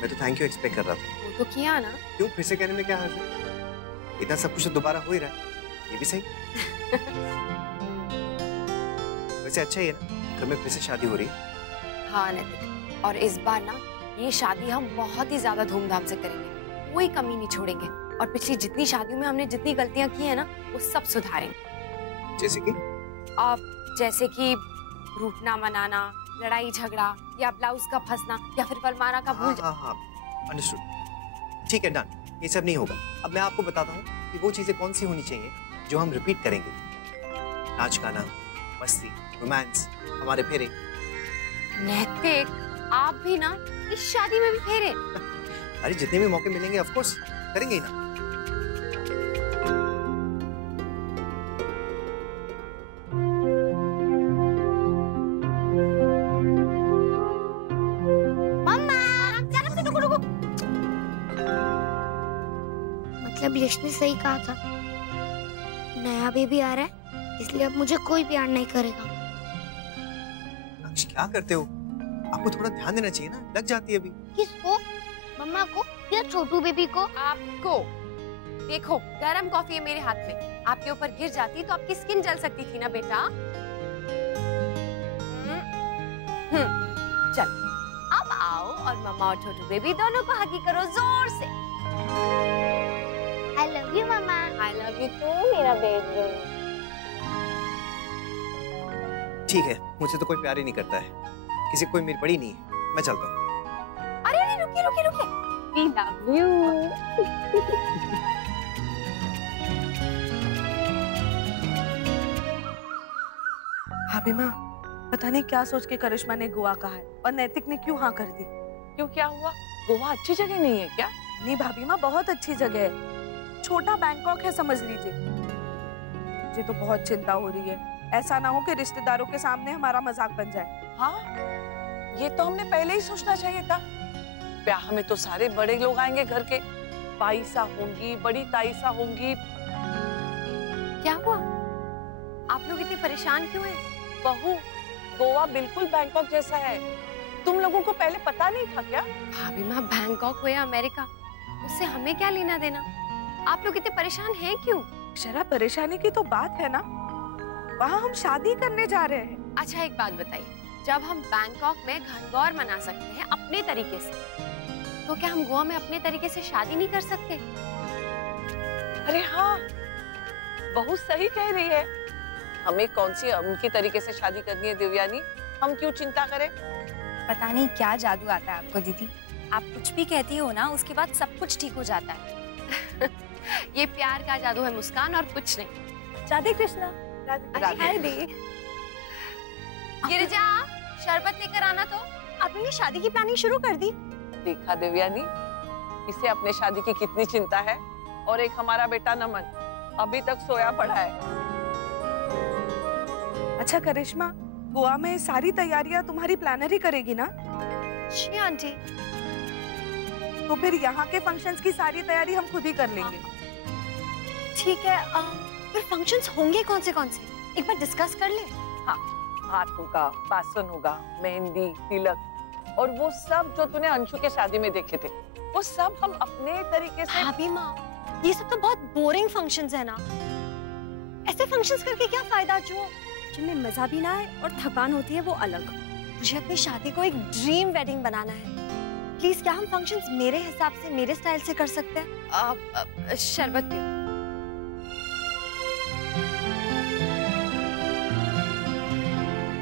मैं तो थैंक यू एक्सपेक्ट कर रहा था। वो तो किया ना। क्यों, फिर से कहने में क्या हर्ज है? इतना सब कुछ तो दोबारा हो ही रहा है, ये भी सही। वैसे अच्छा ही है ना, घर में फिर से शादी हो रही है। हाँ नैतिक, और इस बार ना ये शादी हम बहुत ही ज्यादा धूमधाम से करेंगे, कोई कमी नहीं छोड़ेंगे, और पिछली जितनी शादियों में हमने जितनी गलतियां की है ना वो सब सुधारेंगे। जैसे कि रूठना मनाना, लड़ाई झगड़ा, या ब्लाउज का फंसना, या फिर फरमाना का भूल। हाँ, अंडरस्टूड। ठीक है, डन। ये सब नहीं होगा। अब मैं आपको बताता हूँ कि वो चीजें कौन सी होनी चाहिए जो हम रिपीट करेंगे। नाच गाना, मस्ती, रोमांस, हमारे फेरे। नैतिक, आप भी ना इस शादी में भी फेरे? अरे जितने भी मौके मिलेंगे ऑफ कोर्स करेंगे ही ना। मतलब यश ने सही कहा था, नया बेबी आ रहा है, इसलिए अब मुझे कोई प्यार नहीं करेगा। नक्श क्या करते हो? आपको थोड़ा ध्यान देना चाहिए ना, लग जाती है अभी। किसको? मम्मा को या छोटू बेबी को? आपको। देखो गरम कॉफी है मेरे हाथ में, आपके ऊपर गिर जाती तो आपकी स्किन जल सकती थी ना बेटा। चल अब आओ और मम्मा और छोटू बेबी दोनों को हगी करो जोर से। I love you मम्मा। I love you too मेरा बेबी। ठीक है, मुझे तो कोई प्यार ही नहीं करता है, किसी कोई मेरी पड़ी नहीं है, मैं चलता हूँ। अरे अरे रुकिए रुकिए रुकिए, We love you। भाभी माँ, पता नहीं क्या सोच के करिश्मा ने गोवा कहा है और नैतिक ने क्यों हाँ कर दी। क्यों, क्या हुआ? गोवा अच्छी जगह नहीं है क्या? नहीं भाभी माँ, बहुत अच्छी जगह है, छोटा बैंकॉक है समझ लीजिए। मुझे तो बहुत चिंता हो रही है, ऐसा ना हो कि रिश्तेदारों के सामने हमारा मजाक बन जाए। हाँ, ये तो हमने पहले ही सोचना चाहिए था। ब्याह में तो सारे बड़े लोग आएंगे घर के, बाईसा होंगी, बड़ी ताईसा होंगी। क्या हुआ? आप लोग इतने परेशान क्यों हैं? बहू, गोवा बिल्कुल बैंकॉक जैसा है, तुम लोगों को पहले पता नहीं था क्या? भाभी माँ, बैंकॉक हो या अमेरिका, उससे हमें क्या लेना देना? आप लोग इतने परेशान हैं क्यों? शरा, परेशानी की तो बात है ना, वहाँ हम शादी करने जा रहे हैं। अच्छा एक बात बताइए, जब हम बैंकॉक में घनघोर मना सकते हैं अपने तरीके से, तो क्या हम गोवा में अपने तरीके से शादी नहीं कर सकते? अरे हाँ, बहू सही कह रही है। हमें कौन सी उनकी तरीके से शादी करनी है देवयानी, हम क्यों चिंता करें? पता नहीं क्या जादू आता है आपको दीदी, आप कुछ भी कहती हो ना उसके बाद सब कुछ ठीक हो जाता है। ये प्यार का जादू है मुस्कान, और कुछ नहीं। राधे कृष्णा। हाय दी। गिरिजा, शरबत लेकर आना तो। आपने शादी की प्लानिंग शुरू कर दी? देखा देवयानी, इसे अपने शादी की कितनी चिंता है। और एक हमारा बेटा नमन अभी तक सोया पड़ा है। अच्छा करिश्मा, गोवा में सारी तैयारियां तुम्हारी प्लानर ही करेगी ना? जी आंटी। तो फिर यहाँ के फंक्शंस की सारी तैयारी हम खुद ही कर लेंगे। ठीक है, फिर फंक्शंस होंगे कौन से? एक बार डिस्कस कर ले। हाँ, हाथ होगा, बासन होगा, मेहंदी, तिलक और वो सब जो तूने अंशु के शादी में देखे थे, वो सब हम अपने तरीके से। भाभी माँ, ये सब तो बहुत बोरिंग फंक्शंस है ना। ऐसे फंक्शंस करके क्या फायदा जिनमें मजा भी ना आए और थकान होती है वो अलग। मुझे अपनी शादी को एक ड्रीम वेडिंग बनाना है। प्लीज क्या हम फंक्शंस मेरे हिसाब से, मेरे स्टाइल से कर सकते हैं? शरबत पियो।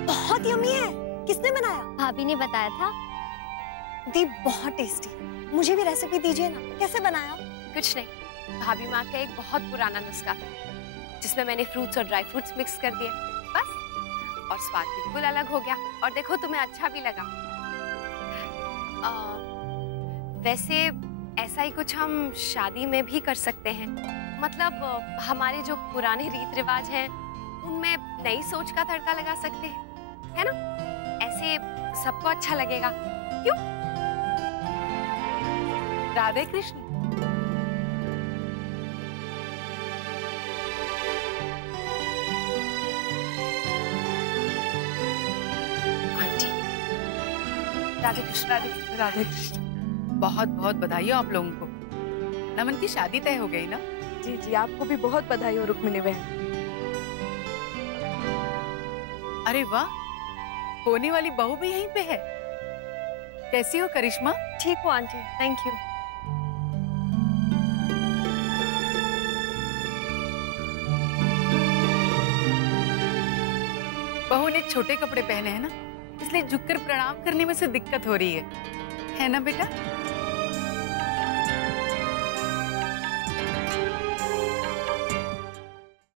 बहुत यम्मी है। किसने बनाया? भाभी ने बताया था। दी बहुत टेस्टी। मुझे भी रेसिपी दीजिए ना, कैसे बनाया? कुछ नहीं, भाभी माँ का एक बहुत पुराना नुस्खा था जिसमें मैंने फ्रूट्स और ड्राई फ्रूट्स मिक्स कर दिए, बस। और स्वाद बिल्कुल अलग हो गया। और देखो, तुम्हें अच्छा भी लगा। वैसे ऐसा ही कुछ हम शादी में भी कर सकते हैं। मतलब हमारे जो पुराने रीत रिवाज हैं उनमें नई सोच का तड़का लगा सकते हैं, है ना? ऐसे सबको अच्छा लगेगा, क्यों? राधे कृष्ण। आंटी, राधे कृष्ण। राधे कृष्ण। राधे कृष्ण। बहुत बहुत बधाई हो आप लोगों को। नमन की शादी तय हो गई ना? जी जी, आपको भी बहुत बधाई हो रुक्मिणी बहन। अरे वाह, होने वाली बहू भी यहीं पे है। कैसी हो करिश्मा? ठीक हो आंटी, थैंक यू। बहू ने छोटे कपड़े पहने हैं ना, इसलिए झुककर प्रणाम करने में से दिक्कत हो रही है ना बेटा?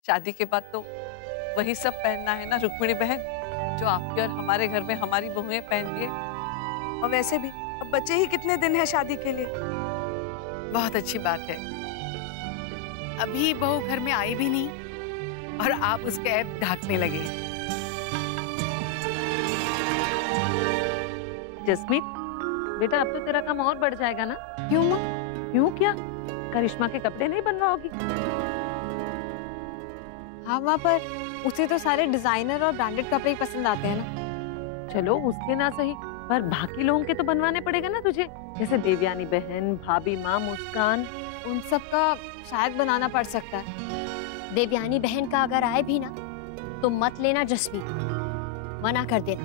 शादी के बाद तो वही सब पहनना है ना रुक्मिणी बहन, जो आपके और हमारे घर में हमारी बहुएं पहनती है। और वैसे भी अब बचे ही कितने दिन है शादी के लिए। बहुत अच्छी बात है। अभी बहू घर में आई भी नहीं और आप उसके ऐब ढाकने लगे। जसमीत, बेटा अब तो तेरा काम और बढ़ जाएगा ना? क्यों माँ? क्यों क्या? करिश्मा के कपड़े नहीं बनवाओगी? हाँ माँ, पर उसे तो सारे डिजाइनर और ब्रांडेड कपड़े ही पसंद आते हैं ना। चलो उसके ना सही, पर बाकी लोगों के तो बनवाने पड़ेगा ना तुझे, जैसे देवयानी बहन, भाभी माँ, मुस्कान। उन सब का शायद बनाना पड़ सकता है। देवयानी बहन का अगर आए भी ना तो मत लेना जसमीत, मना कर देना।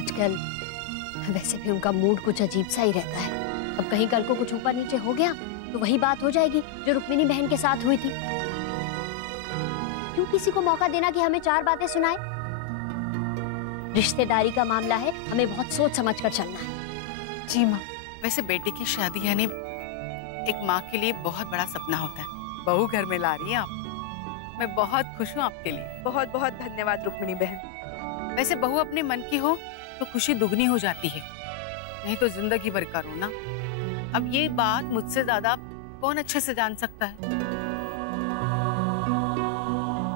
आजकल वैसे भी उनका मूड कुछ अजीब सा ही रहता है। अब कहीं कल को कुछ ऊपर नीचे हो गया तो वही बात हो जाएगी जो रुक्मिणी बहन के साथ हुई थी। क्यों किसी को मौका देना कि हमें चार बातें सुनाए? रिश्तेदारी का मामला है, हमें बहुत सोच समझ कर चलना है। जी माँ। वैसे बेटे की शादी यानी एक माँ के लिए बहुत बड़ा सपना होता है। बहू घर में ला रही हैं आप, मैं बहुत खुश हूँ आपके लिए। बहुत बहुत धन्यवाद रुक्मिणी बहन। वैसे बहू अपने मन की हो तो खुशी दुगनी हो जाती है, नहीं तो जिंदगी भर का रोना। अब ये बात मुझसे ज्यादा कौन अच्छे से जान सकता है।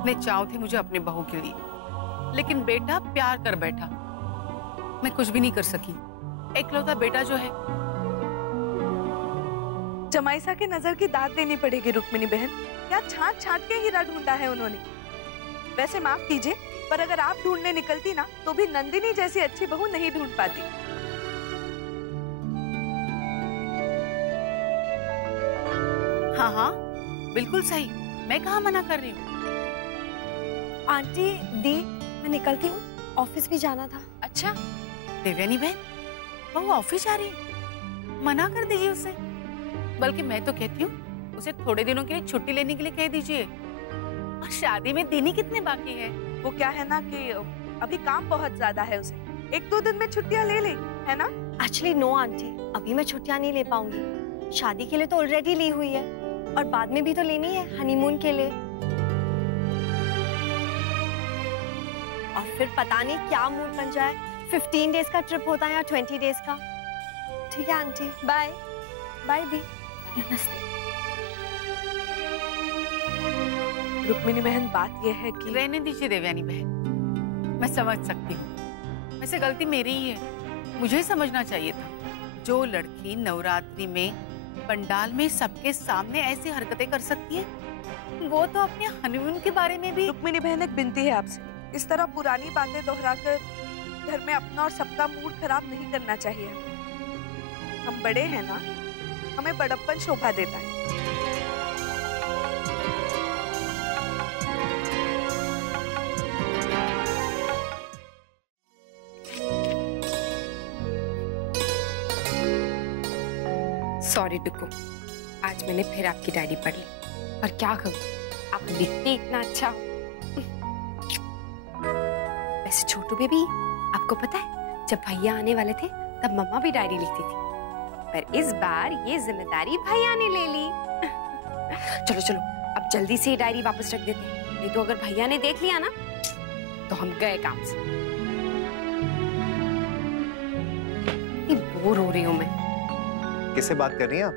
मैं चाहूं थी मुझे अपने बहू के लिए, लेकिन बेटा प्यार कर बैठा, मैं कुछ भी नहीं कर सकी। एकलौता बेटा जो है। जमाईसा के नजर की दाद देनी पड़ेगी रुक्मिणी बहन। क्या छांट छांट के हीरा ढूंढा है उन्होंने। वैसे माफ कीजिए, पर अगर आप ढूंढने निकलती ना तो भी नंदिनी जैसी अच्छी बहू नहीं ढूंढ पाती। हाँ हाँ बिल्कुल सही, मैं कहाँ मना कर रही हूँ। आंटी दी, मैं निकलती हूँ, ऑफिस भी जाना था। अच्छा देवयानी बहन, बहू ऑफिस जा रही है, मना कर दीजिए उसे। बल्कि मैं तो कहती हूँ उसे थोड़े दिनों के लिए छुट्टी लेने के लिए कह दीजिए। और शादी में दिन ही कितने बाकी है। वो क्या है ना कि अभी काम बहुत ज्यादा है उसे, एक दो दिन में छुट्टियां ले ले, है ना? एक्चुअली नो आंटी, अभी मैं छुट्टियां नहीं ले पाऊंगी। शादी के लिए तो ऑलरेडी ली हुई है और बाद में भी तो लेनी है हनीमून के लिए। और फिर पता नहीं क्या मूड बन जाए, 15 डेज का ट्रिप होता है या 20 डेज का। ठीक है आंटी, बाय। बाय दी। रुक्मिणी बहन, बात यह है कि रहने दीजिए देवयानी बहन, मैं समझ सकती हूँ। वैसे गलती मेरी ही है, मुझे समझना चाहिए था। जो लड़की नवरात्रि में पंडाल में सबके सामने ऐसी हरकतें कर सकती है, वो तो अपने हनीमून के बारे में भी। रुक्मिणी बहन, एक विनती है आपसे, इस तरह पुरानी बातें दोहराकर घर में अपना और सबका मूड खराब नहीं करना चाहिए। हम बड़े हैं ना, हमें बड़प्पन शोभा देता है। सॉरी टुक्कू, आज मैंने फिर आपकी डायरी पढ़ ली, पर क्या करूं, आप लिखते इतना अच्छा। वैसे छोटू बेबी, आपको पता है जब भैया आने वाले थे तब मम्मा भी डायरी लिखती थी, पर इस बार ये जिम्मेदारी भैया ने ले ली। चलो चलो, अब जल्दी से ये डायरी वापस रख देते हैं, नहीं तो अगर भैया ने देख लिया ना तो हम गए काम से। बोर हो रही हूँ मैं। किससे बात कर रही हैं आप?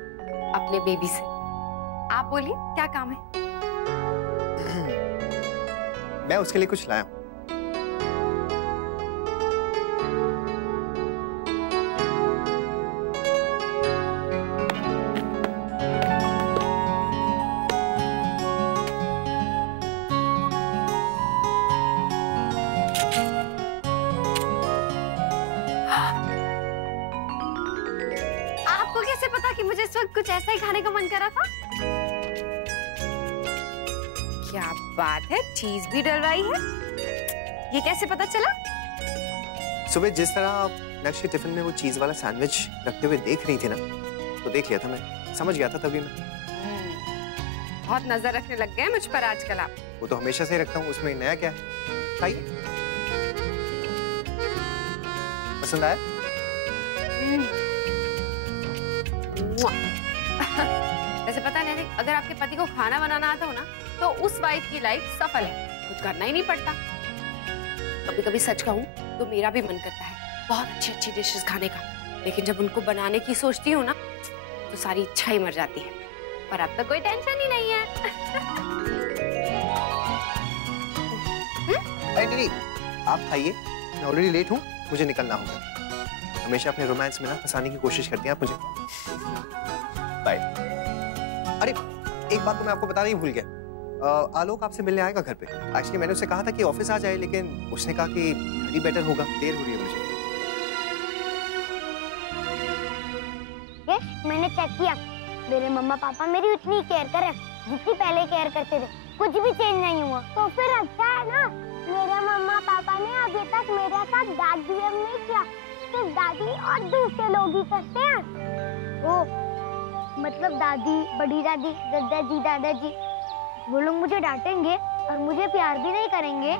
अपने बेबी से। आप बोलिए, क्या काम है? मैं उसके लिए कुछ लाया हूं। आपको कैसे पता कि मुझे इस वक्त कुछ ऐसा ही खाने का मन कर रहा था? क्या बात है, चीज भी डलवाई है। ये कैसे पता चला? सुबह जिस तरह आप लक्ष्य टिफिन में वो चीज वाला सैंडविच रखते हुए देख रही थी ना, तो देख लिया था मैं, समझ गया था तभी मैं। बहुत नजर रखने लग गए मुझ पर आजकल आप। वो तो हमेशा से रखता हूँ, उसमें नया क्या है? खाइए। पसंद आया? वैसे पता नहीं, अगर आपके पति को खाना बनाना आता हो ना, तो उस वाइफ की लाइफ सफल है, कुछ करना ही नहीं पड़ता। कभी कभी सच कहूँ तो मेरा भी मन करता है बहुत अच्छी अच्छी डिशेस खाने का, लेकिन जब उनको बनाने की सोचती हूँ ना तो सारी इच्छा ही मर जाती है। पर अब तक कोई टेंशन ही नहीं है। नहीं, आप खाइए, मैं ऑलरेडी लेट हूँ, मुझे निकलना होगा। हमेशा अपने रोमांस में ना फंसाने की कोशिश करती हैं आप मुझे। बाय। अरे एक बात तो मैं आपको बताना ही भूल गया, आलोक आपसे मिलने आएगा घर पे। एक्चुअली मैंने उससे कहा था कि ऑफिस आ जाए, लेकिन उसने कहा कि घर ही बेटर होगा, देर हो रही है मुझे। यस, मैंने चेक किया, मेरे मम्मा पापा मेरी उतनी केयर करें जितनी पहले केयर करते थे, कुछ भी चेंज नहीं हुआ। तो फिर अच्छा है ना, मेरे मम्मा पापा ने अभी तक मेरे साथ बैड बिहेव नहीं किया, सिर्फ दादी और दूसरे लोग ही करते हैं। ओ, मतलब दादी, बड़ी दादी, दादाजी, दादाजी, वो लोग मुझे डांटेंगे और मुझे प्यार भी नहीं करेंगे।